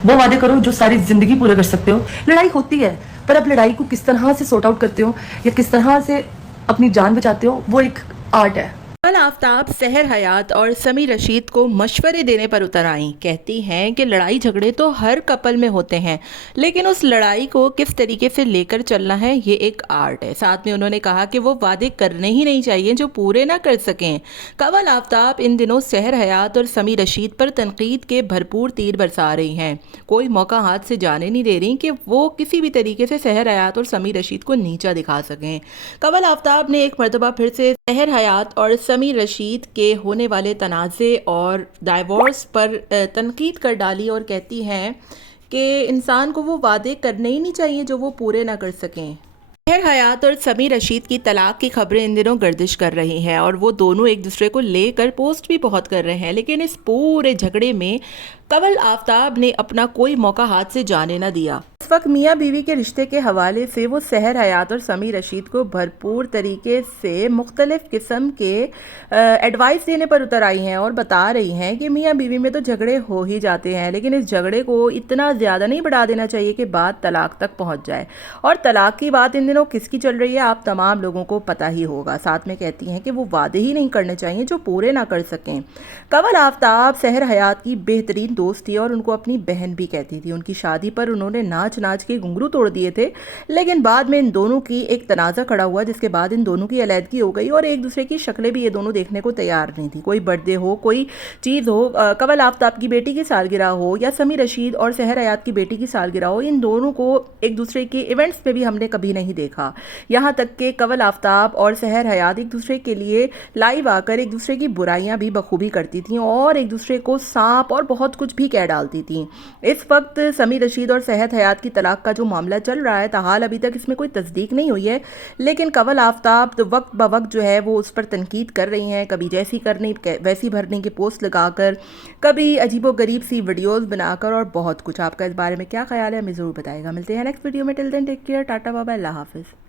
वो वादे करो जो सारी जिंदगी पूरे कर सकते हो। लड़ाई होती है, पर अब लड़ाई को किस तरह से सॉर्ट आउट करते हो या किस तरह से अपनी जान बचाते हो, वो एक आर्ट है। कल आफ्ताब सहर हयात और समी रशीद को मशवरे देने पर उतर आईं। कहती हैं कि लड़ाई झगड़े तो हर कपल में होते हैं, लेकिन उस लड़ाई को किस तरीके से लेकर चलना है ये एक आर्ट है। साथ में उन्होंने कहा कि वो वादे करने ही नहीं चाहिए जो पूरे ना कर सकें। कवल आफ्ताब इन दिनों सहर हयात और समी रशीद पर तनकीद के भरपूर तीर बरसा रही हैं। कोई मौका हाथ से जाने नहीं दे रही कि वो किसी भी तरीके से सहर हयात और समी रशीद को नीचा दिखा सकें। कवल आफ्ताब ने एक मरतबा फिर से सहर हयात और समी रशीद के होने वाले तनाज़े और डाइवोर्स पर तनकीद कर डाली और कहती हैं कि इंसान को वो वादे करने ही नहीं चाहिए जो वो पूरे ना कर सकें। सहर हयात और समी रशीद की तलाक की खबरें इन दिनों गर्दिश कर रही हैं और वो दोनों एक दूसरे को लेकर पोस्ट भी बहुत कर रहे हैं, लेकिन इस पूरे झगड़े में कवल आफ्ताब ने अपना कोई मौका हाथ से जाने न दिया। इस वक्त मियाँ बीवी के रिश्ते के हवाले से वो सहर हयात और समी रशीद को भरपूर तरीके से मुख्तलिफ किस्म के एडवाइस देने पर उतर आई हैं और बता रही हैं कि मियाँ बीवी में तो झगड़े हो ही जाते हैं, लेकिन इस झगड़े को इतना ज़्यादा नहीं बढ़ा देना चाहिए कि बात तलाक तक पहुँच जाए। और तलाक की बात इन दिनों किसकी चल रही है आप तमाम लोगों को पता ही होगा। साथ में कहती हैं कि वो वादे ही नहीं करने चाहिए जो पूरे ना कर सकें। कवल आफ्ताब सहर हयात की बेहतरीन दोस्त थी और उनको अपनी बहन भी कहती थी। उनकी शादी पर उन्होंने नाच नाच के घुंघरू तोड़ दिए थे, लेकिन बाद में इन दोनों की एक तनाज़ा खड़ा हुआ, जिसके बाद इन दोनों की अलहदगी हो गई और एक दूसरे की शक्लें भी ये दोनों देखने को तैयार नहीं थी। कोई बर्थडे हो, कोई चीज़ हो, कवल आफ्ताब की बेटी की सालगिरह हो या समी रशीद और सहर हयात की बेटी की सालगिरह हो, इन दोनों को एक दूसरे के इवेंट्स पे भी हमने कभी नहीं देखा। यहाँ तक कि कवल आफ्ताब और सहर हयात एक दूसरे के लिए लाइव आकर एक दूसरे की बुराइयां भी बखूबी करती थीं और एक दूसरे को सांप और बहुत कुछ भी कह डालती थीं। इस वक्त समी रशीद और सहर हयात की तलाक का जो मामला चल रहा है, ताहाल अभी तक इसमें कोई तस्दीक नहीं हुई है, लेकिन कवल आफ्ताब तो वक्त ब वक्त जो है वो उस पर तनकीद कर रही हैं। कभी जैसी करनी वैसी भरने की पोस्ट लगाकर, कभी अजीबो गरीब सी वीडियोज़ बनाकर और बहुत कुछ। आपका इस बारे में क्या ख्याल है हमें ज़रूर बताएगा। मिलते हैं नेक्स्ट वीडियो में। Till then take care, tata bye bye, Allah हाफिज़।